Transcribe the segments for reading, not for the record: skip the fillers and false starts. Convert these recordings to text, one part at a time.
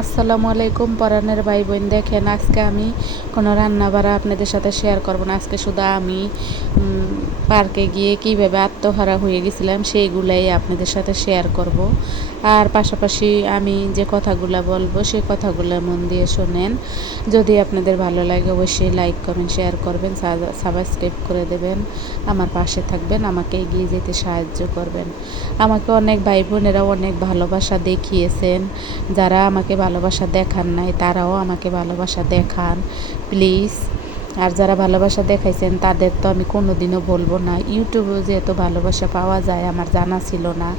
আসসালামু আলাইকুম পরাণের ভাই বোন। দেখেন, আজকে আমি কোনো রান্না বাড়া আপনাদের সাথে শেয়ার করব না। আজকে শুধু আমি পার্কে গিয়ে কীভাবে আত্মহারা হয়ে গেছিলাম সেইগুলাই আপনাদের সাথে শেয়ার করব। আর পাশাপাশি আমি যে কথাগুলো বলবো সেই কথাগুলো মন দিয়ে শোনেন। যদি আপনাদের ভালো লাগে অবশ্যই লাইক কমেন্ট শেয়ার করবেন, সাবস্ক্রাইব করে দেবেন, আমার পাশে থাকবেন, আমাকে এগিয়ে যেতে সাহায্য করবেন। আমাকে অনেক ভাই বোনেরা অনেক ভালোবাসা দেখিয়েছেন। যারা আমাকে ভালোবাসা দেখান নাই তারাও আমাকে ভালোবাসা দেখান প্লিজ। আর যারা ভালোবাসা দেখাইছেন তাদের তো আমি কোনোদিনও বলবো না। ইউটিউবেও যে এত ভালোবাসা পাওয়া যায় আমার জানা ছিল না।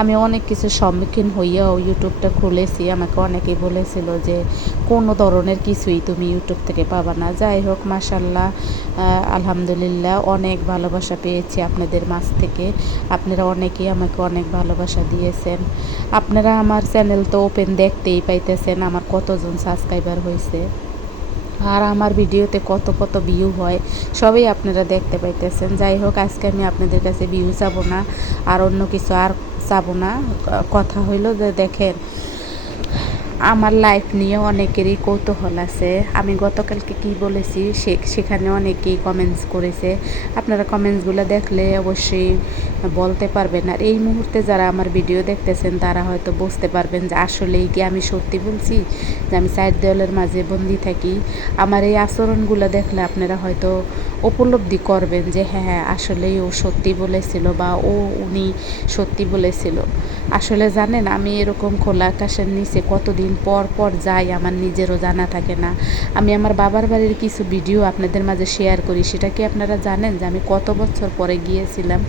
আমি অনেক কিছুর সম্মুখীন হইয়াও ইউটিউবটা খুলেছি। আমাকে অনেকেই বলেছিল যে কোনো ধরনের কিছুই তুমি ইউটিউব থেকে পাবা না। যাই হোক, মাশাল্লাহ, আলহামদুলিল্লাহ, অনেক ভালোবাসা পেয়েছি আপনাদের মাঝ থেকে। আপনারা অনেকেই আমাকে অনেক ভালোবাসা দিয়েছেন। আপনারা আমার চ্যানেল তো ওপেন দেখতেই পাইতেছেন আমার কতজন সাবস্ক্রাইবার হয়েছে, আর আমার ভিডিওতে কত কত ভিউ হয় সবই আপনারা দেখতে পাইতেছেন। যাই হোক, আজকে আমি আপনাদের কাছে ভিউ চাবো না, আর অন্য কিছু আর চাবো না। কথা হইল যে দেখেন, আমার লাইফ নিয়ে অনেকেরই কৌতূহল আছে। আমি গতকালকে কি বলেছি সেখানে অনেকেই কমেন্টস করেছে। আপনারা কমেন্টসগুলো দেখলে অবশ্যই বলতে পারবেন। আর এই মুহূর্তে যারা আমার ভিডিও দেখতেছেন তারা হয়তো বুঝতে পারবেন যে আসলেই কি আমি সত্যি বলছি যে আমি চার দেওয়ালের মাঝে বন্দি থাকি। আমার এই আচরণগুলো দেখলে আপনারা হয়তো উপলব্ধি করবেন যে হ্যাঁ, আসলেই ও সত্যি বলেছিল বা উনি সত্যি বলেছিল। আসলে জানেন, আমি এরকম খোলা আকাশের নিচে কতদিন পর পর যাই আমার নিজেরও জানা থাকে না। আমি আমার বাবার বাড়ির কিছু ভিডিও আপনাদের মাঝে শেয়ার করি। সেটা কি আপনারা জানেন যে আমি কত বছর পরে গিয়েছিলাম?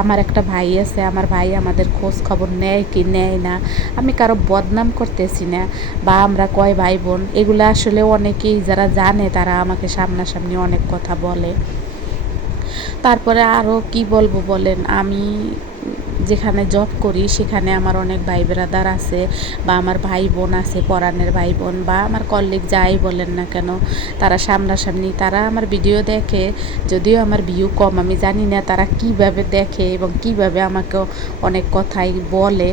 আমার একটা ভাই আছে, আমার ভাই আমাদের খোঁজ খবর নেয় কি নেয় না। আমি কারো বদনাম করতেছি না, বা আমরা কয় ভাই বোন এগুলো আসলে অনেকেই যারা জানে তারা আমাকে সামনাসামনি অনেক কথা বলে। তারপরে আরও কি বলবো বলেন, আমি যেখানে জব করি সেখানে আমার অনেক ভাই ব্রাদার আছে, বা আমার ভাই বোন আছে, পরাণের ভাই বোন, বা আমার কলিগ যাই বলেন না কেন, তারা সামনাসামনি তারা আমার ভিডিও দেখে। যদিও আমার ভিউ কম, আমি জানি না তারা কিভাবে দেখে এবং কিভাবে আমাকে অনেক কথাই বলে।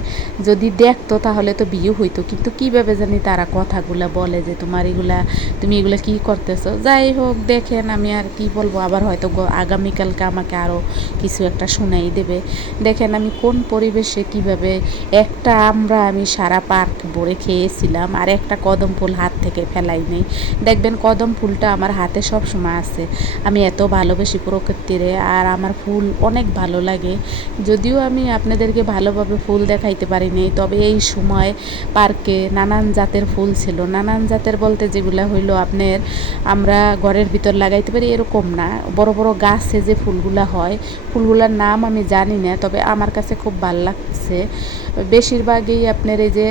যদি দেখতো তাহলে তো ভিউ হইতো, কিন্তু কিভাবে জানি তারা কথাগুলো বলে যে তুমি এগুলা কি করতেছো। যাই হোক, দেখেন, আমি আর কি বলবো, আবার হয়তো আগামীকালকে আমাকে আরও কিছু একটা শোনাই দেবে। দেখেন আমি কোন পরিবেশে কিভাবে একটা আমি সারা পার্ক ভরে খেয়েছিলাম, আর একটা কদম ফুল হাত থেকে ফেলাই নেই। দেখবেন কদম ফুলটা আমার হাতে সব সময় আছে। আমি এত ভালোবাসি প্রকৃতিরে, আর আমার ফুল অনেক ভালো লাগে। যদিও আমি আপনাদেরকে ভালোভাবে ফুল দেখাইতে পারিনি, তবে এই সময় পার্কে নানান জাতের ফুল ছিল। নানান জাতের বলতে যেগুলো হইলো আমরা ঘরের ভিতর লাগাইতে পারি এরকম না, বড় বড় গাছে যে ফুলগুলা হয়, ফুলগুলার নাম আমি জানি না, তবে আমার কাছে খুব ভালো লাগছে। বেশিরভাগই আপনার এই যে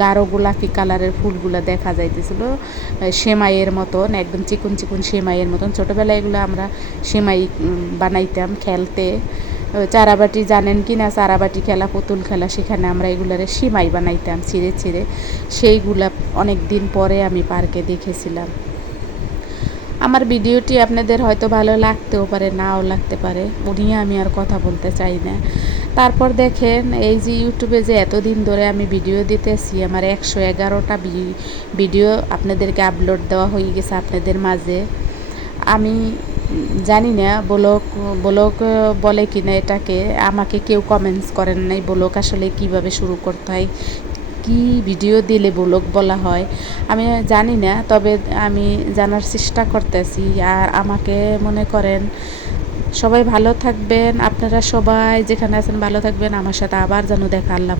গাঢ় গোলাপি কালারের ফুলগুলো দেখা যাইতেছিল, সেমাইয়ের মতন, একদম চিকন চিকন সেমাইয়ের মতন। ছোটোবেলায় এগুলো আমরা সেমাই বানাইতাম খেলতে। চারাবাটি জানেন কি না? চারাবাটি খেলা, পুতুল খেলা, সেখানে আমরা এগুলারে সেমাই বানাইতাম ছিঁড়ে ছিঁড়ে। সেইগুলা অনেক দিন পরে আমি পার্কে দেখেছিলাম। আমার ভিডিওটি আপনাদের হয়তো ভালো লাগতেও পারে, নাও লাগতে পারে, নিয়ে আমি আর কথা বলতে চাই না। তারপর দেখেন, এই যে ইউটিউবে যে এতদিন ধরে আমি ভিডিও দিতেছি, আমার 111টা ভিডিও আপনাদেরকে আপলোড দেওয়া হয়ে গেছে আপনাদের মাঝে। আমি জানি না ব্লগ ব্লগ বলে কিনা এটাকে, আমাকে কেউ কমেন্টস করেন নাই ব্লগ আসলে কিভাবে শুরু করতে হয়, কি ভিডিও দিলে ব্লগ বলা হয় আমি জানি না, তবে আমি জানার চেষ্টা করতেছি। আর আমাকে মনে করেন সবাই ভালো থাকবেন, আপনারা সবাই যেখানে আছেন ভালো থাকবেন। আমার সাথে আবার যেন দেখা। আল্লাহ।